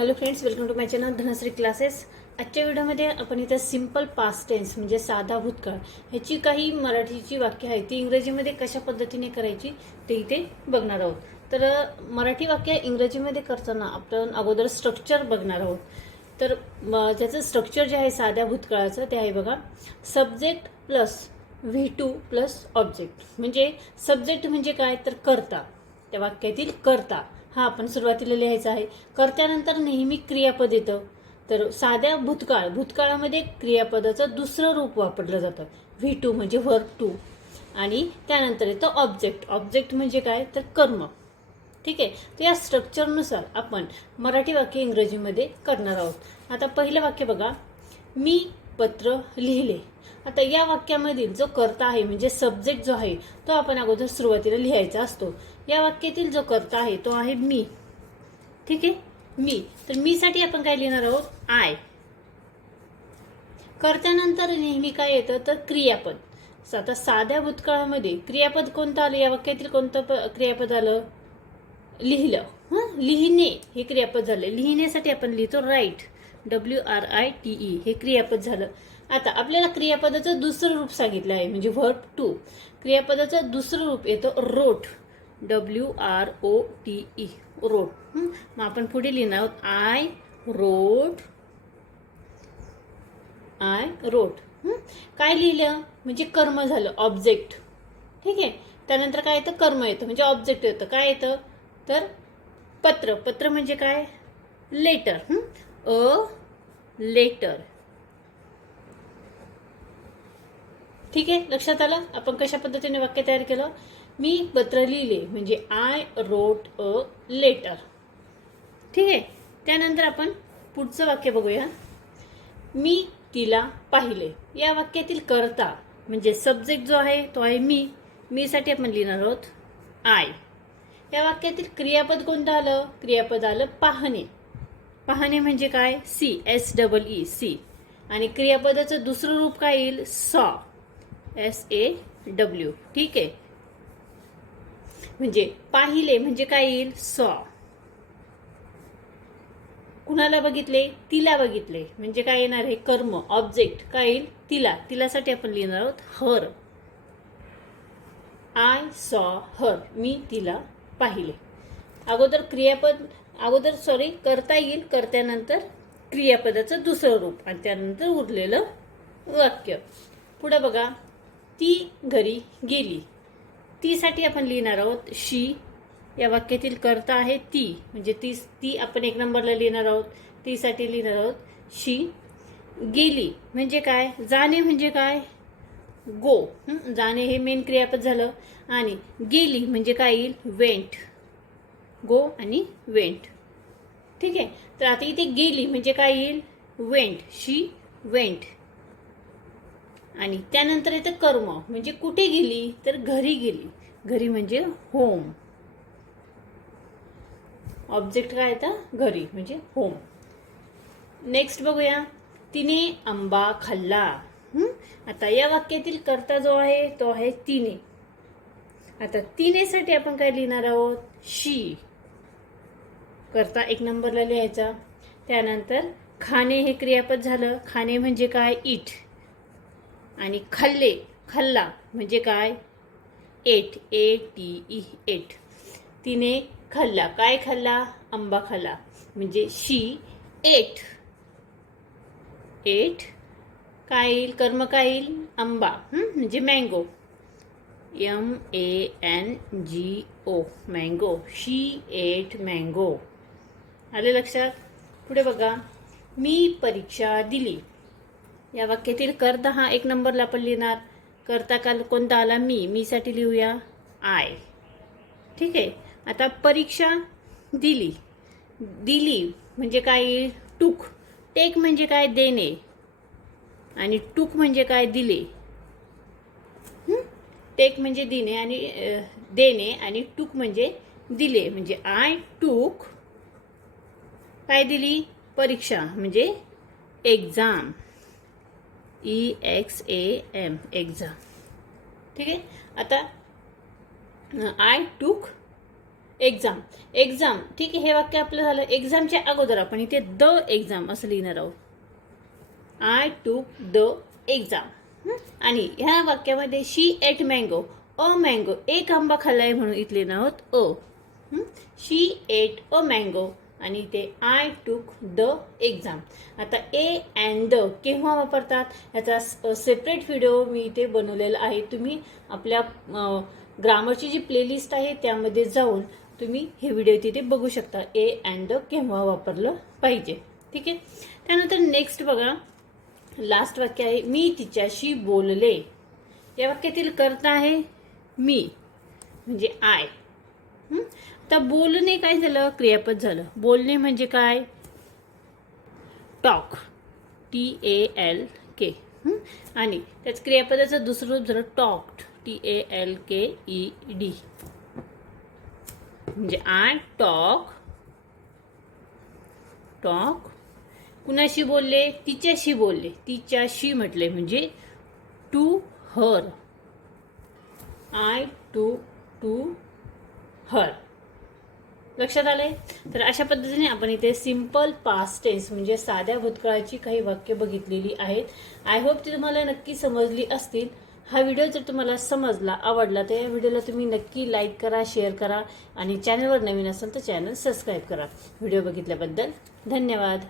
Hello friends welcome to my channel Dhanashree classes आजच्या व्हिडिओमध्ये आपण इथं सिंपल पास्ट टेन्स म्हणजे साधा भूतकाळ ह्याची काही मराठीची वाक्य आहेत ती इंग्रजीमध्ये कशा पद्धतीने करायची ते इथे बघणार आहोत. तर मराठी वाक्य इंग्रजीमध्ये करताना आपण अगोदर स्ट्रक्चर बघणार आहोत. तर त्याचं स्ट्रक्चर जे आहे साध्या भूतकाळाचं ते आहे बघा. Subject plus V two plus object म्हणजे सब्जेक्ट म्हणजे काय? तर करता. त्या वाक्यातील करता. हा आपण सुरुवातीला लिहायचा आहे. कर्त्यानंतर नेहमी क्रियापद येतं. तर साध्या भूतकाळ भूतकाळामध्ये क्रियापदाचं दुसरं रूप वापरलं जातं. व्ही टू म्हणजे वर्क टू आणि त्यानंतर येतं ऑब्जेक्ट ऑब्जेक्ट म्हणजे काय? तर कर्म. ठीक आहे? तर या स्ट्रक्चरनुसार आपण मराठी वाक्य इंग्रजीमध्ये करणार आहोत. आता पहिलं वाक्य बघा. मी पत्र लिहिले. आता या वाक्यामधील जो कर्ता आहे म्हणजे सब्जेक्ट जो आहे तो आपण अगोदर सुरुवातीला लिहायचा असतो. या वाक्यातील जो कर्ता आहे तो आहे मी. ठीक आहे? मी. तर मीसाठी आपण काय लिहिणार आहोत? आय कर्त्यानंतर नेहमी काय येतं? तर क्रियापद. स- आता साध्या भूतकाळामध्ये क्रियापद कोणतं आलं? या वाक्यातील कोणतं प- क्रियापद आलं? लिहिलं. हं? लिहिणे हे क्रियापद झालं. लिहिण्यासाठी आपण लिहितो write W R I T E हे क्रियापद झालं. आता आपल्याला क्रियापदाचं दुसरं रूप सांगितलं आहे म्हणजे व्हर्ब टू क्रियापदाचं दुसरं रूप येतं wrote W R O T E wrote मग आपण पुढे लिहिणार आहोत आय रोट आय रोट काय लिहिलं? म्हणजे कर्म झालं ऑब्जेक्ट ठीक आहे? त्यानंतर काय येतं? कर्म येतं. म्हणजे ऑब्जेक्ट येतं. काय येतं? तर पत्र. पत्र म्हणजे काय? Letter a letter. ठीक आहे? लक्षात आलं? आपण कशा पद्धतीने वाक्य तयार केलं? मी पत्र लिहिले म्हणजे आय रोट अ लेटर ठीक आहे? त्यानंतर आपण पुढचं वाक्य बघूया. मी तिला पाहिले. या वाक्यातील कर्ता म्हणजे सब्जेक्ट जो आहे तो आहे मी. मीसाठी आपण लिहिणार आहोत आय या वाक्यातील क्रियापद कोणतं आलं? क्रियापद आलं पाहणे. पाहणे म्हणजे काय? See S double E see. आणि क्रियापदाचं दुसरं रूप काय येईल? Saw S A W. ठीक आहे? म्हणजे पाहिले म्हणजे काय येईल? सॉ. कुणाला बघितले? तिला बघितले. म्हणजे काय येणार आहे? कर्म ऑब्जेक्ट. काय येईल? तिला. तिलासाठी आपण लिहिणार आहोत हर. I saw her. मी तिला पाहिले. अगोदर क्रियापद अगोदर सॉरी करता येईल करत्यानंतर क्रियापदाचं दुसरं रूप आणि त्यानंतर उरलेलं वाक्य. पुढे बघा. ती घरी गेली. तीसाठी आपण लिहिणार आहोत शी. या वाक्यातील कर्ता आहे ती. म्हणजे ती ती आपण एक नंबरला लिहिणार आहोत. तीसाठी लिहिणार आहोत शी. गेली म्हणजे काय? जाणे म्हणजे काय? गो जाणे हे मेन क्रियापद झालं. आणि गेली म्हणजे काय येईल? वेंट गो आणि वेंट. ठीक आहे? तर आता इथे गेली म्हणजे काय येईल? वेंट. She went. आणि त्यानंतर येतं कर्म. म्हणजे कुठे गेली? तर घरी गेली. घरी म्हणजे होम ऑब्जेक्ट काय येतं? घरी. म्हणजे होम नेक्स्ट बघूया. तिने आंबा खाल्ला. आता या वाक्यातील कर्ता जो आहे तो आहे तिने. आता तिनेसाठी आपण काय लिहिणार आहोत? शी. करता एक नंबरला लिहायचा. त्यानंतर खाणे हे क्रियापद झालं. खाणे म्हणजे काय? इट आणि खाल्ले खाल्ला म्हणजे काय? Ate A T E ate. तिने खाल्ला. काय खाल्ला? आंबा खाल्ला. म्हणजे शी एट. एट काय येईल? कर्म काय येईल? आंबा. म्हणजे mango M A N G O mango she ate mango आले लक्षात? पुढे बघा. मी परीक्षा दिली. या वाक्यातील कर्ता हा एक नंबरला आपण लिहिणार. करता काल कोणता आला मी? मीसाठी लिहूया आय. ठीक आहे. आता परीक्षा दिली. दिली म्हणजे काय? टूक. टेक म्हणजे काय? देणे. आणि टूक म्हणजे काय? दिले. टेक म्हणजे दिणे आणि देणे आणि टूक म्हणजे दिले. म्हणजे आय टूक काय दिली? परीक्षा म्हणजे exam E X A M exam ठीक आहे? आता आय टूक एक्झाम एक्झाम ठीक आहे हे वाक्य आपलं झालं. एक्झामच्या अगोदर आपण इथे द एक्झाम असं लिहिणार आहोत. आय टूक द एक्झाम आणि ह्या वाक्यामध्ये she ate mango a mango एक आंबा खाल्लाय म्हणून इथले नाव आहोत अ शी एट अ मँगो आणि इथे आय टूक द एक्झाम आता ए अँड द केव्हा वापरतात? याचा सेपरेट व्हिडिओ मी इथे बनवलेला आहे. तुम्ही आपल्या ग्रामरची जी प्लेलिस्ट आहे त्यामध्ये जाऊन तुम्ही हे व्हिडिओ तिथे बघू शकता. ए अँड द केव्हा वापरलं पाहिजे. ठीक आहे? त्यानंतर नेक्स्ट बघा. लास्ट वाक्य आहे मी तिच्याशी बोलले. या वाक्यातील कर्ता आहे मी. म्हणजे आय आता बोलणे काय झालं? क्रियापद झालं. बोलणे म्हणजे काय? Talk. T A L K. आणि त्याच क्रियापदाचं दुसरं रूप झालं talked. T A L K E D. म्हणजे आय टॉक टॉक. कुणाशी बोलले? तिच्याशी बोलले. तिच्याशी म्हटले म्हणजे to her. I to to her. लक्षात आले तर अशा पद्धतीने आपण इथे सिंपल पास्ट टेन्स म्हणजे साध्या भूतकाळाची काही वाक्य बघितलेली आहेत. आय होप ती तुम्हाला नक्की समजली असतील. हा व्हिडिओ जर तुम्हाला समजला आवडला तर या व्हिडिओला तुम्ही नक्की लाईक करा शेअर करा आणि चॅनलवर नवीन असाल तर चॅनल सबस्क्राईब करा. व्हिडिओ बघितल्याबद्दल धन्यवाद.